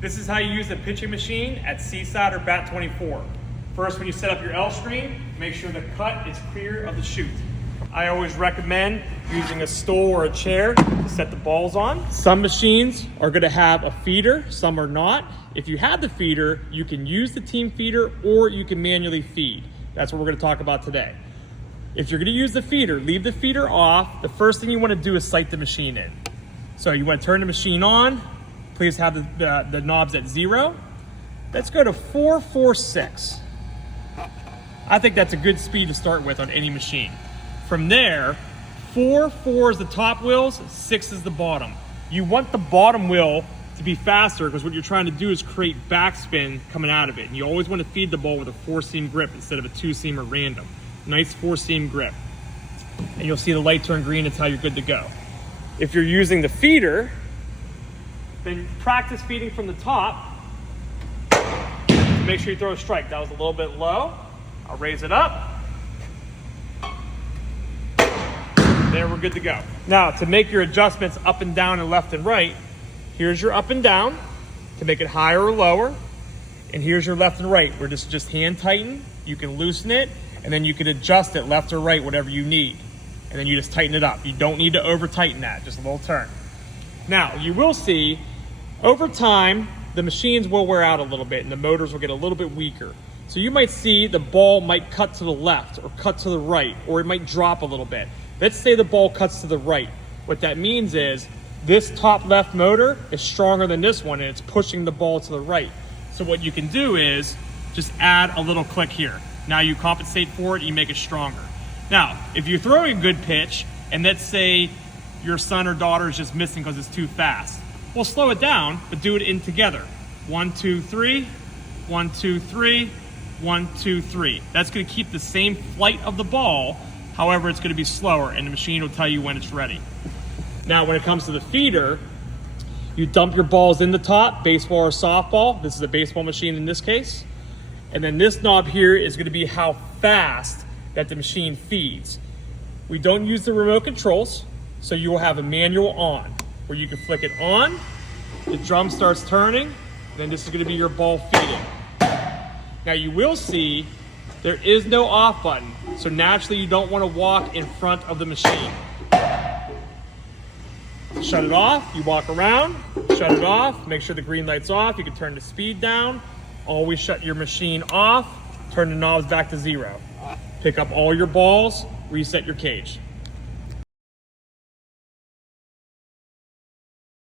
This is how you use the pitching machine at Seaside or Bat 24. First, when you set up your L screen, make sure the cut is clear of the chute. I always recommend using a stool or a chair to set the balls on. Some machines are going to have a feeder, some are not. If you have the feeder, you can use the team feeder or you can manually feed. That's what we're going to talk about today. If you're going to use the feeder, leave the feeder off. The first thing you want to do is sight the machine in. So you want to turn the machine on. Please have the knobs at 0. Let's go to 446. I think that's a good speed to start with on any machine. From there, 4 is the top wheels, 6 is the bottom. You want the bottom wheel to be faster because what you're trying to do is create backspin coming out of it. And you always want to feed the ball with a 4-seam grip instead of a 2-seam or random. Nice 4-seam grip. And you'll see the light turn green, it's how you're good to go. If you're using the feeder, then practice feeding from the top. Make sure you throw a strike. That was a little bit low. I'll raise it up. There, we're good to go. Now, to make your adjustments up and down and left and right, here's your up and down to make it higher or lower. And here's your left and right, where this is just hand tighten. You can loosen it, and then you can adjust it left or right, whatever you need. And then you just tighten it up. You don't need to over tighten that, just a little turn. Now, you will see, over time, the machines will wear out a little bit and the motors will get a little bit weaker. So you might see the ball might cut to the left or cut to the right, or it might drop a little bit. Let's say the ball cuts to the right. What that means is this top left motor is stronger than this one and it's pushing the ball to the right. So what you can do is just add a little click here. Now you compensate for it, you make it stronger. Now, if you're throwing a good pitch and let's say your son or daughter is just missing because it's too fast, well, slow it down, but do it in together. 1, 2, 3, 1, 2, 3, 1, 2, 3. That's going to keep the same flight of the ball. However, it's going to be slower and the machine will tell you when it's ready. Now, when it comes to the feeder, you dump your balls in the top, baseball or softball. This is a baseball machine in this case. And then this knob here is going to be how fast that the machine feeds. We don't use the remote controls, so you will have a manual on, where you can flick it on, the drum starts turning, and then this is going to be your ball feeding. Now you will see there is no off button, so naturally you don't want to walk in front of the machine. Shut it off, you walk around, shut it off, make sure the green light's off, you can turn the speed down, always shut your machine off, turn the knobs back to 0. Pick up all your balls, reset your cage.